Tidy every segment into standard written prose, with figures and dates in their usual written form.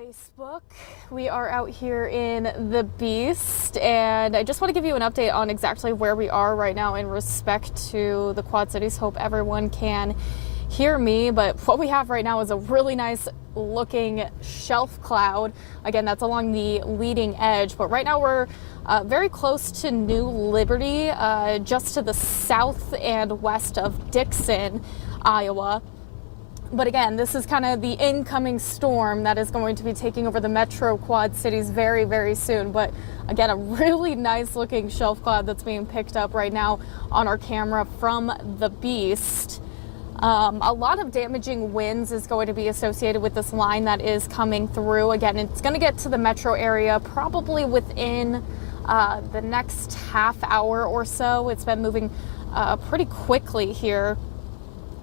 Facebook. We are out here in the Beast, and I just want to give you an update on exactly where we are right now in respect to the Quad Cities. Hope everyone can hear me, but what we have right now is a really nice looking shelf cloud. Again, that's along the leading edge, but right now we're very close to New Liberty, just to the south and west of Dixon, Iowa. But again, this is kind of the incoming storm that is going to be taking over the metro Quad Cities very, very soon. But again, a really nice looking shelf cloud that's being picked up right now on our camera from the Beast. A lot of damaging winds is going to be associated with this line that is coming through. Again, it's going to get to the metro area probably within the next half hour or so. It's been moving pretty quickly here.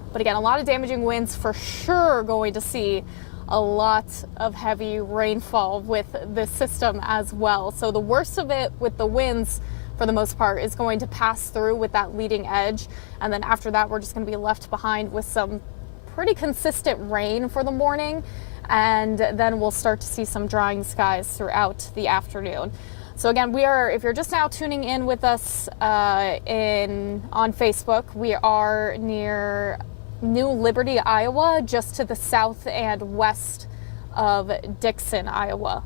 But again, a lot of damaging winds, for sure going to see a lot of heavy rainfall with this system as well. So the worst of it with the winds, for the most part, is going to pass through with that leading edge. And then after that, we're just going to be left behind with some pretty consistent rain for the morning. And then we'll start to see some drying skies throughout the afternoon. So again, if you're just now tuning in with us on Facebook, we are near New Liberty, Iowa, just to the south and west of Dixon, Iowa.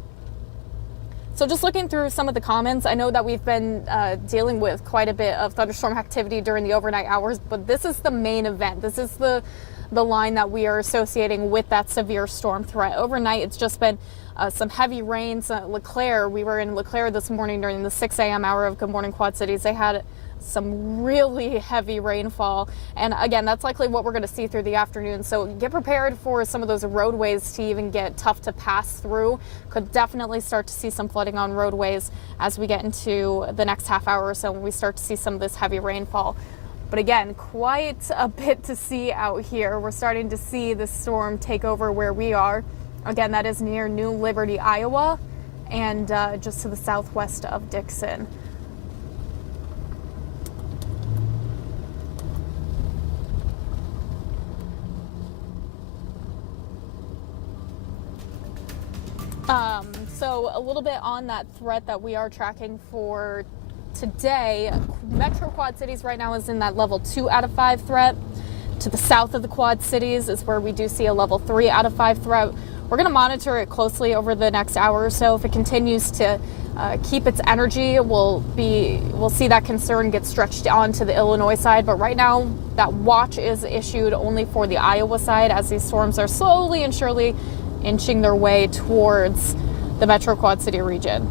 So just looking through some of the comments, I know that we've been dealing with quite a bit of thunderstorm activity during the overnight hours, but this is the main event. This is the line that we are associating with that severe storm threat. Overnight, it's just been some heavy rains. LeClaire, we were in LeClaire this morning during the 6 a.m. hour of Good Morning Quad Cities. They had some really heavy rainfall, and again, that's likely what we're going to see through the afternoon. So get prepared for some of those roadways to even get tough to pass through. Could definitely start to see some flooding on roadways as we get into the next half hour or so when we start to see some of this heavy rainfall. But again, quite a bit to see out here. We're starting to see the storm take over where we are. Again, that is near New Liberty, Iowa, and just to the southwest of Dixon. So a little bit on that threat that we are tracking for today. Metro Quad Cities right now is in that level 2 out of 5 threat. To the south of the Quad Cities is where we do see a level 3 out of 5 threat. We're going to monitor it closely over the next hour or so. If it continues to keep its energy, we'll see that concern get stretched on to the Illinois side. But right now, that watch is issued only for the Iowa side as these storms are slowly and surely inching their way towards the Metro Quad City region.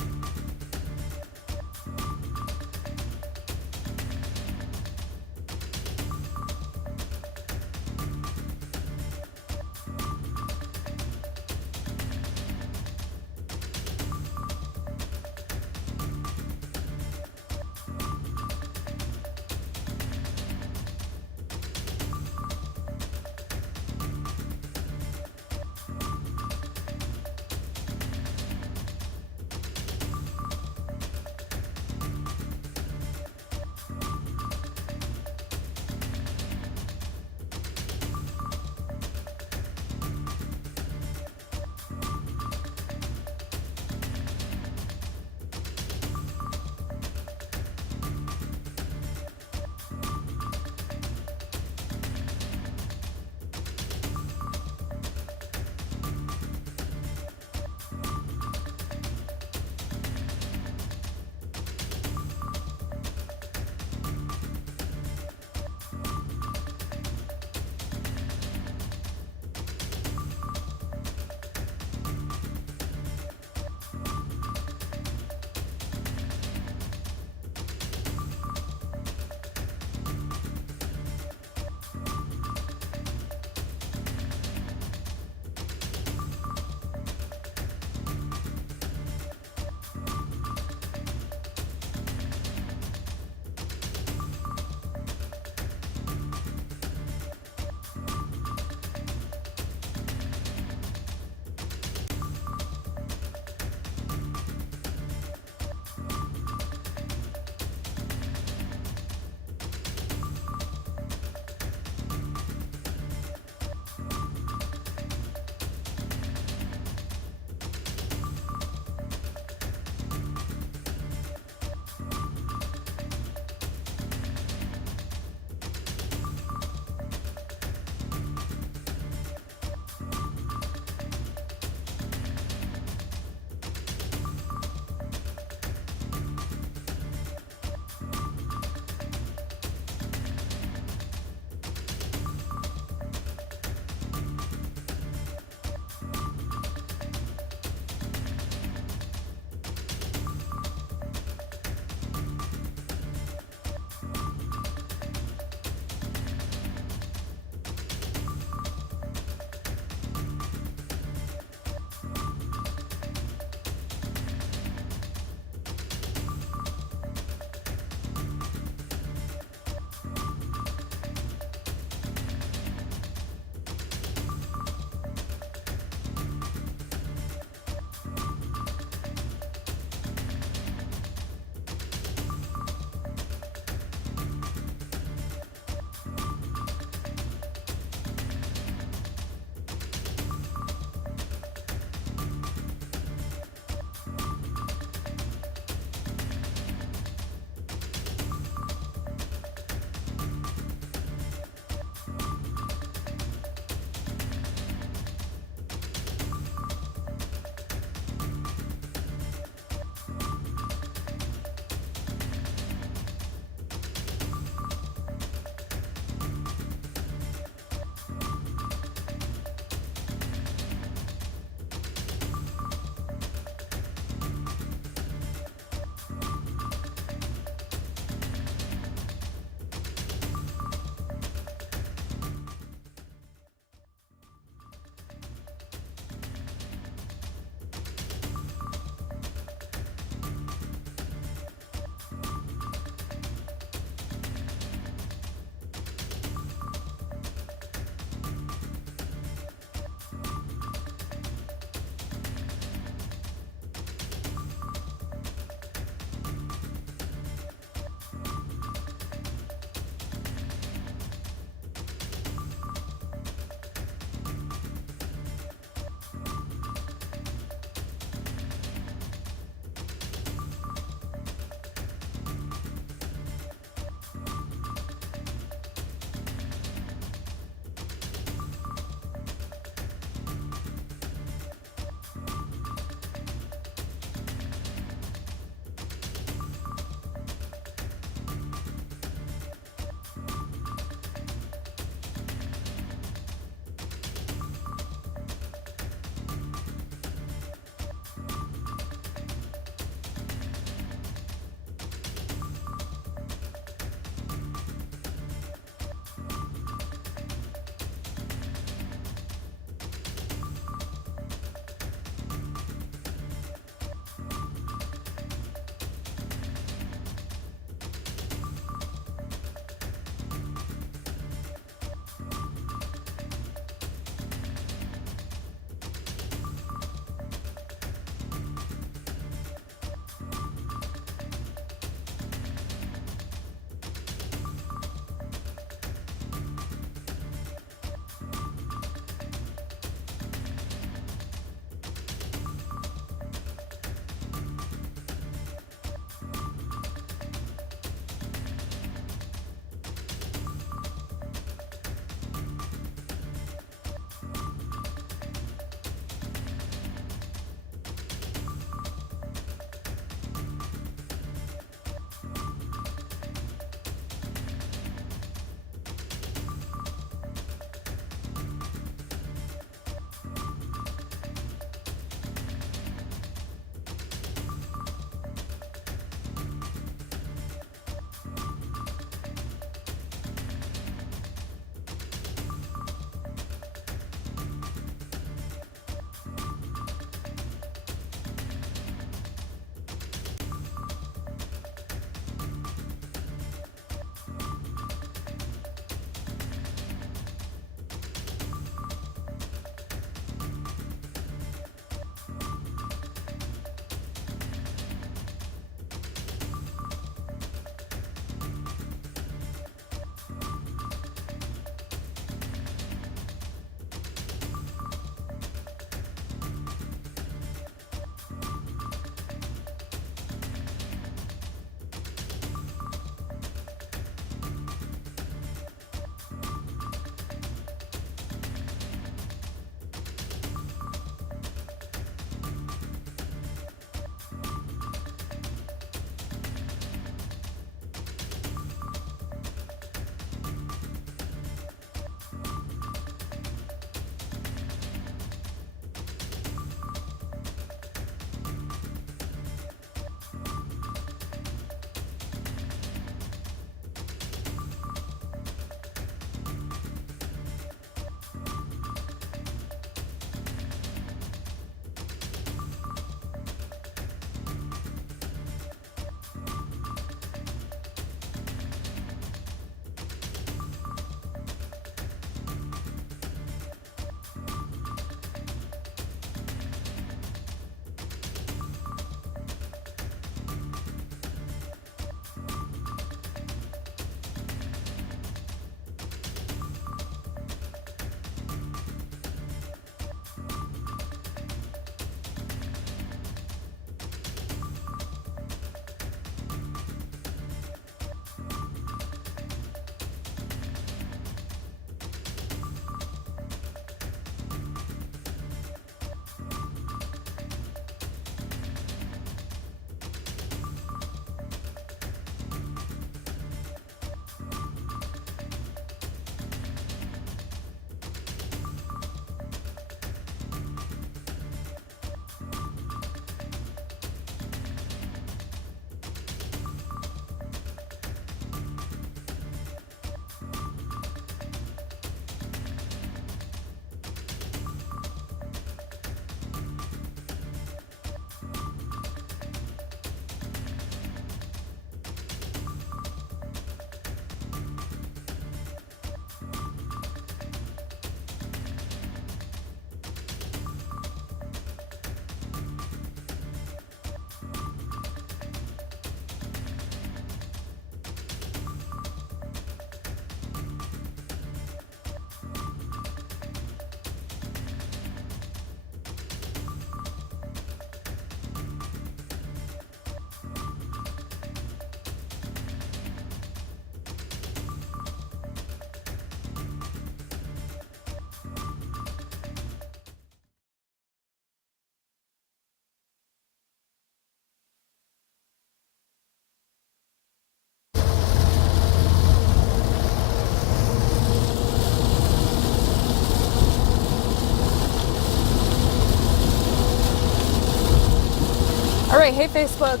All right, hey Facebook,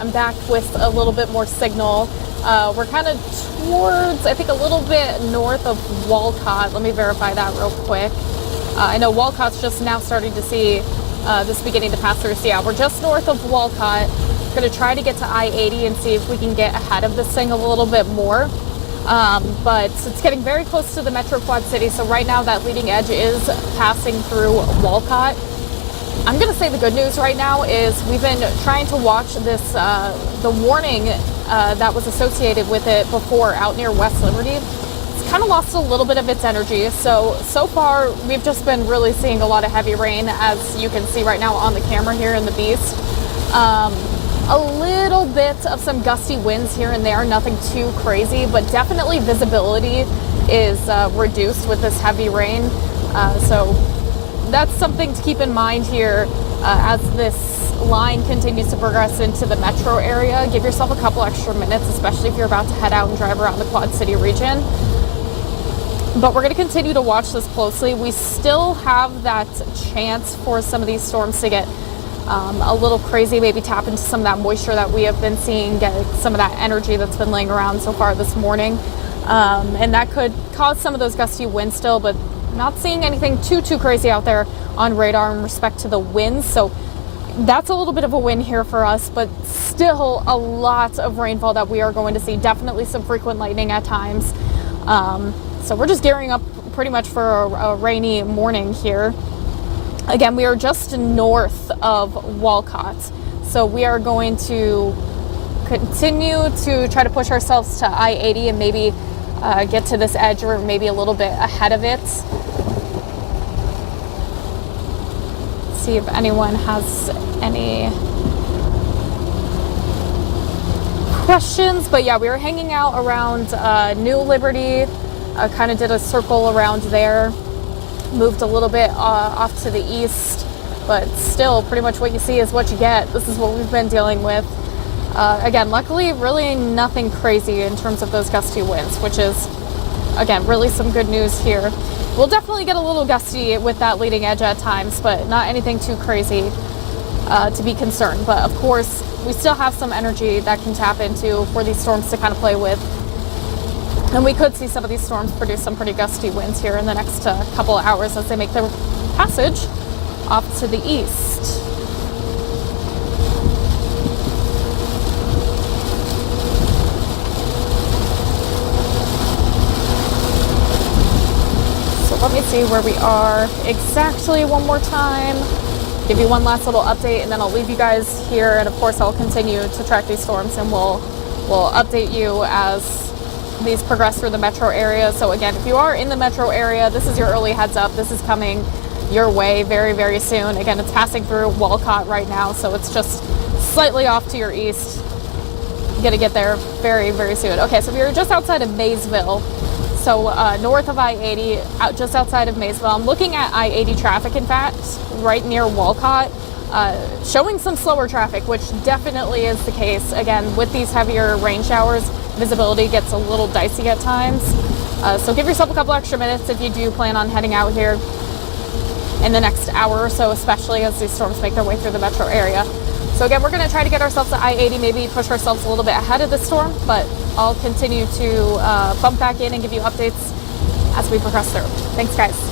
I'm back with a little bit more signal. We're kind of towards, I think, a little bit north of Walcott. Let me verify that real quick. I know Walcott's just now starting to see this beginning to pass through. So yeah, we're just north of Walcott. Going to try to get to I-80 and see if we can get ahead of this thing a little bit more. But it's getting very close to the Metro Quad City. So right now that leading edge is passing through Walcott. I'm going to say the good news right now is we've been trying to watch this, the warning that was associated with it before out near West Liberty. It's kind of lost a little bit of its energy. So far we've just been really seeing a lot of heavy rain, as you can see right now on the camera here in the Beast. A little bit of some gusty winds here and there, nothing too crazy, but definitely visibility is reduced with this heavy rain. So that's something to keep in mind here as this line continues to progress into the metro area. Give yourself a couple extra minutes, especially if you're about to head out and drive around the Quad City region. But we're going to continue to watch this closely. We still have that chance for some of these storms to get a little crazy, maybe tap into some of that moisture that we have been seeing, get some of that energy that's been laying around so far this morning. And that could cause some of those gusty winds still, but not seeing anything too crazy out there on radar in respect to the winds. So that's a little bit of a win here for us, but still a lot of rainfall that we are going to see. Definitely some frequent lightning at times. So we're just gearing up pretty much for a rainy morning here. Again, we are just north of Walcott. So we are going to continue to try to push ourselves to I-80 and maybe get to this edge or maybe a little bit ahead of it. See if anyone has any questions. But yeah, we were hanging out around New Liberty, kind of did a circle around there, moved a little bit off to the east, but still pretty much what you see is what you get. This is what we've been dealing with. Again, luckily really nothing crazy in terms of those gusty winds, which is, again, really some good news here. We'll definitely get a little gusty with that leading edge at times, but not anything too crazy to be concerned. But of course, we still have some energy that can tap into for these storms to kind of play with. And we could see some of these storms produce some pretty gusty winds here in the next couple of hours as they make their passage off to the east. Let me see where we are exactly one more time. Give you one last little update, and then I'll leave you guys here. And of course, I'll continue to track these storms, and we'll update you as these progress through the metro area. So again, if you are in the metro area, this is your early heads up. This is coming your way very soon. Again, it's passing through Walcott right now, so it's just slightly off to your east. Gonna get there very soon. Okay, so we were just outside of Maysville. So north of I-80, just outside of Maysville. I'm looking at I-80 traffic, in fact, right near Walcott, showing some slower traffic, which definitely is the case. Again, with these heavier rain showers, visibility gets a little dicey at times. So give yourself a couple extra minutes if you do plan on heading out here in the next hour or so, especially as these storms make their way through the metro area. So again, we're going to try to get ourselves to I-80, maybe push ourselves a little bit ahead of the storm, but I'll continue to bump back in and give you updates as we progress through. Thanks, guys.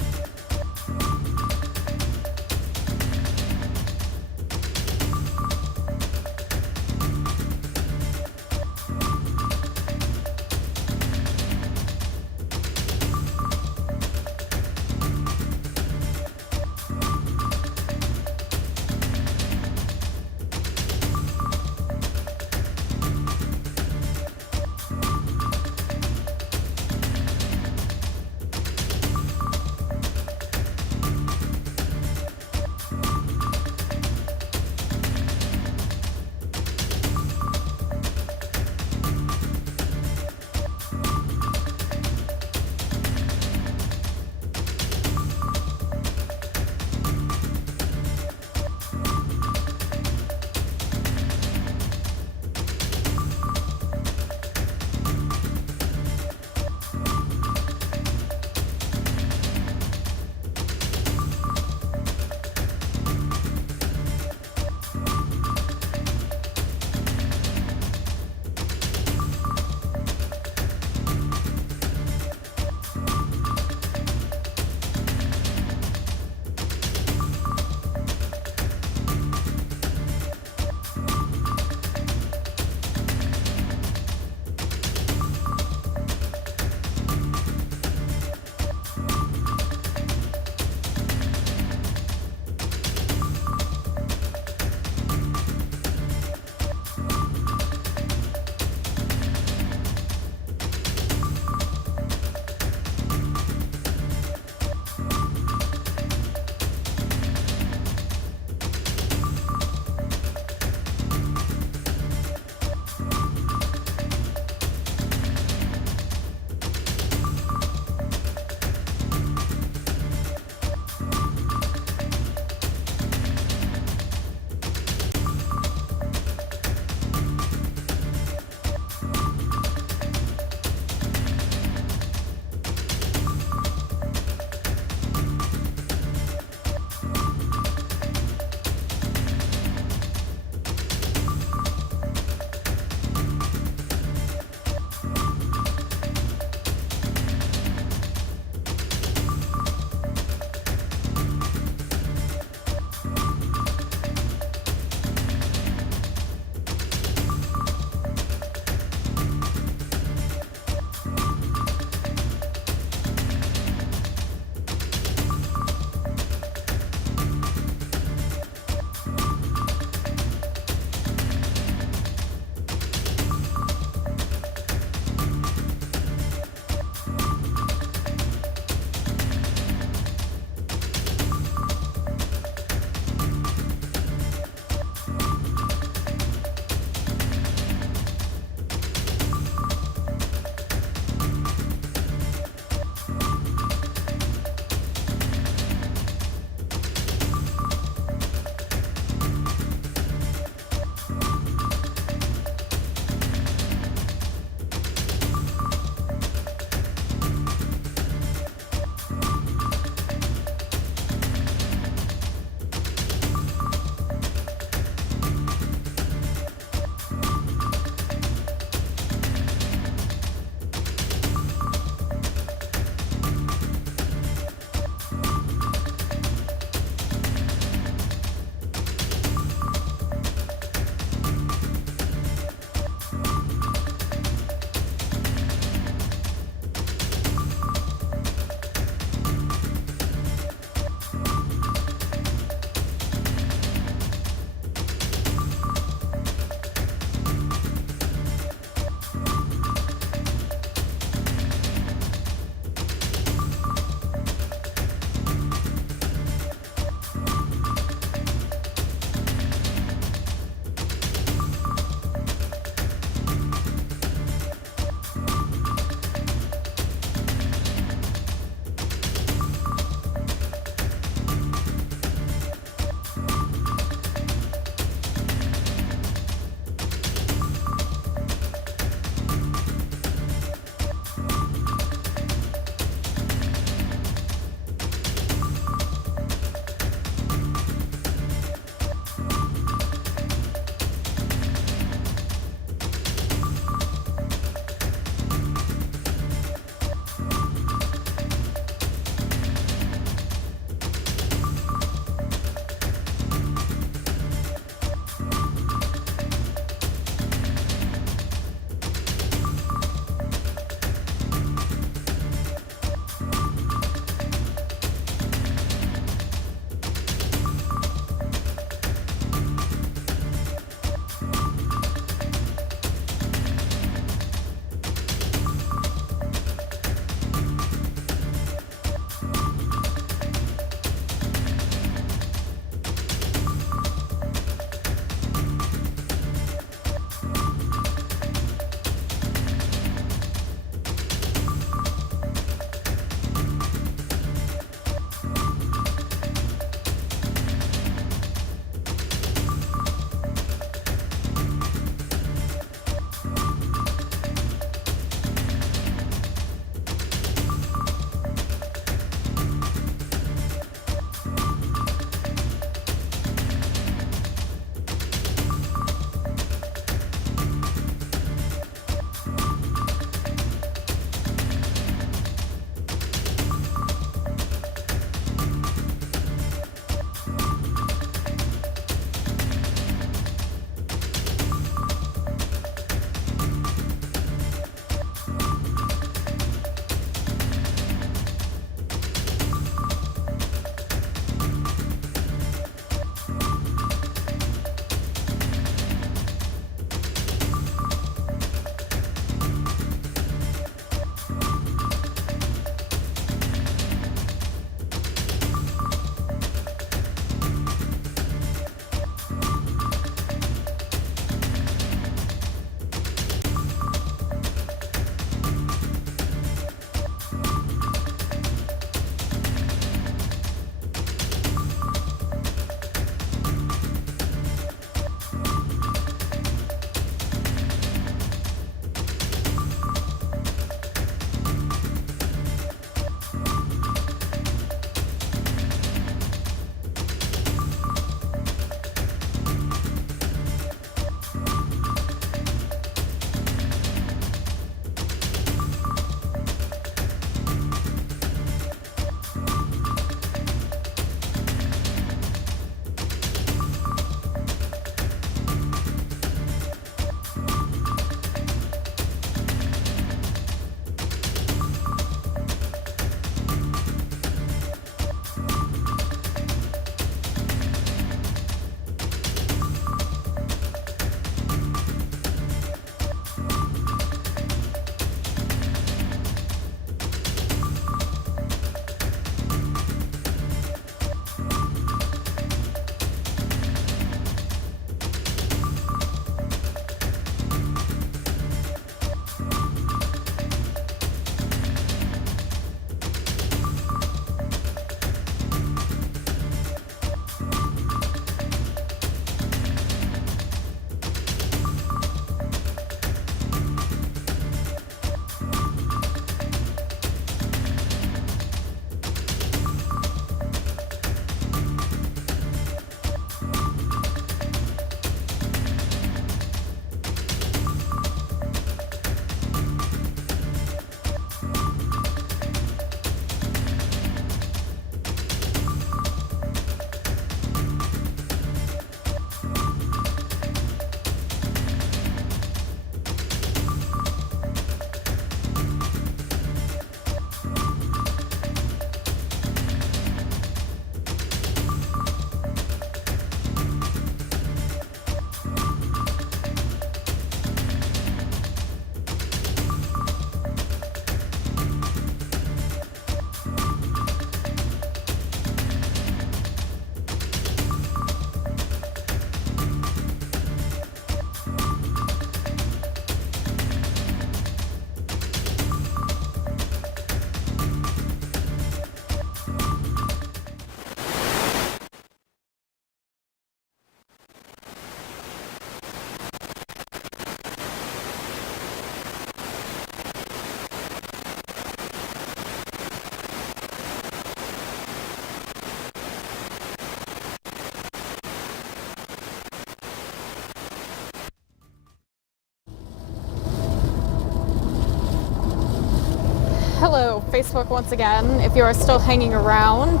Hello, Facebook once again. If you are still hanging around,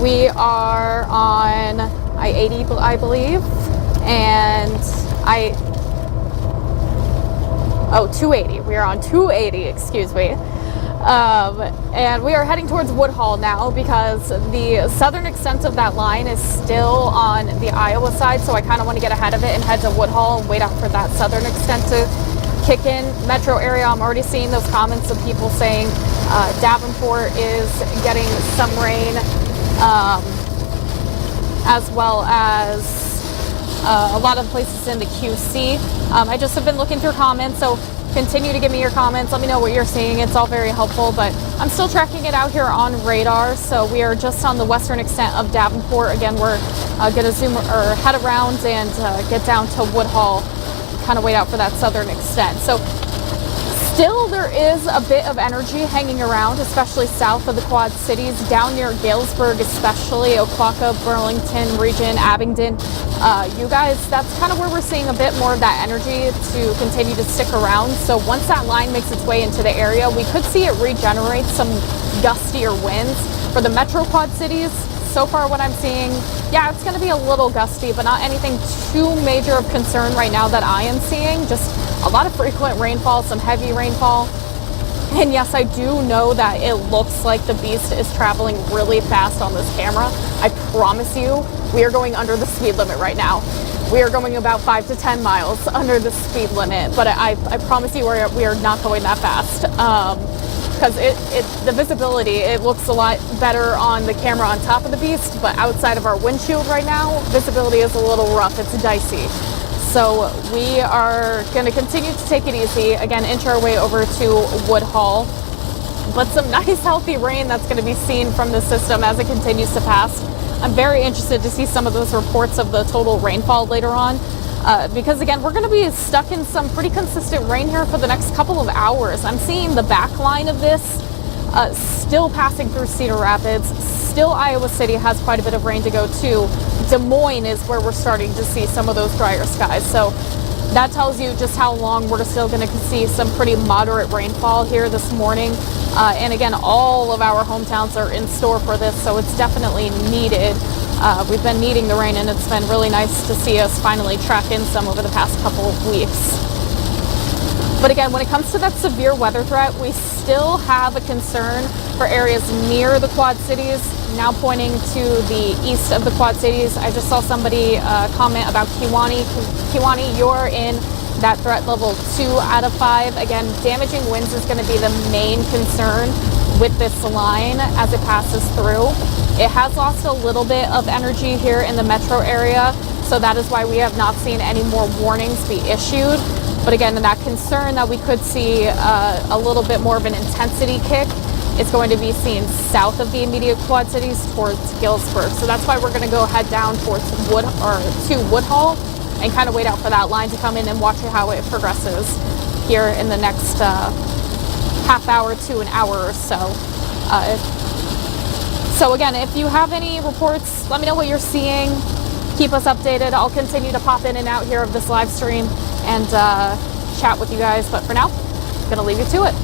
we are on I-80, I believe, and 280. We are on 280, excuse me. And we are heading towards Woodhall now because the southern extent of that line is still on the Iowa side, so I kind of want to get ahead of it and head to Woodhall and wait out for that southern extent to kick in. Metro area, I'm already seeing those comments of people saying Davenport is getting some rain, as well as a lot of places in the QC. I just have been looking through comments, so continue to give me your comments. Let me know what you're seeing. It's all very helpful, but I'm still tracking it out here on radar. So we are just on the western extent of Davenport. Again, we're going to zoom or head around and get down to Woodhall, kind of wait out for that southern extent. So still there is a bit of energy hanging around, especially south of the Quad Cities, down near Galesburg, especially Oquawka, Burlington region, Abingdon. You guys, that's kind of where we're seeing a bit more of that energy to continue to stick around. So once that line makes its way into the area, we could see it regenerate some gustier winds. For the Metro Quad Cities, so far what I'm seeing, yeah, it's going to be a little gusty, but not anything too major of concern right now that I am seeing. Just a lot of frequent rainfall, some heavy rainfall. And yes, I do know that it looks like the beast is traveling really fast on this camera. I promise you, we are going under the speed limit right now. We are going about 5 to 10 miles under the speed limit, but I promise you we are not going that fast. Because the visibility, it looks a lot better on the camera on top of the beast, but outside of our windshield right now, visibility is a little rough. It's dicey. So we are going to continue to take it easy. Again, inch our way over to Woodhall. But some nice healthy rain that's going to be seen from the system as it continues to pass. I'm very interested to see some of those reports of the total rainfall later on. Because again, we're going to be stuck in some pretty consistent rain here for the next couple of hours. I'm seeing the back line of this still passing through Cedar Rapids. Still, Iowa City has quite a bit of rain to go too. Des Moines is where we're starting to see some of those drier skies. So that tells you just how long we're still going to see some pretty moderate rainfall here this morning. And again, all of our hometowns are in store for this, so it's definitely needed. We've been needing the rain, and it's been really nice to see us finally track in some over the past couple of weeks. But again, when it comes to that severe weather threat, we still have a concern for areas near the Quad Cities, now pointing to the east of the Quad Cities. I just saw somebody comment about Kewaunee. Kewaunee, you're in that threat level 2 out of 5. Again, damaging winds is going to be the main concern with this line as it passes through. It has lost a little bit of energy here in the metro area, so that is why we have not seen any more warnings be issued. But again, that concern that we could see a little bit more of an intensity kick is going to be seen south of the immediate Quad Cities towards Galesburg. So that's why we're going to go head down towards Woodhall and kind of wait out for that line to come in and watch how it progresses here in the next half hour to an hour or so. So again, if you have any reports, let me know what you're seeing. Keep us updated. I'll continue to pop in and out here of this live stream and chat with you guys. But for now, I'm going to leave you to it.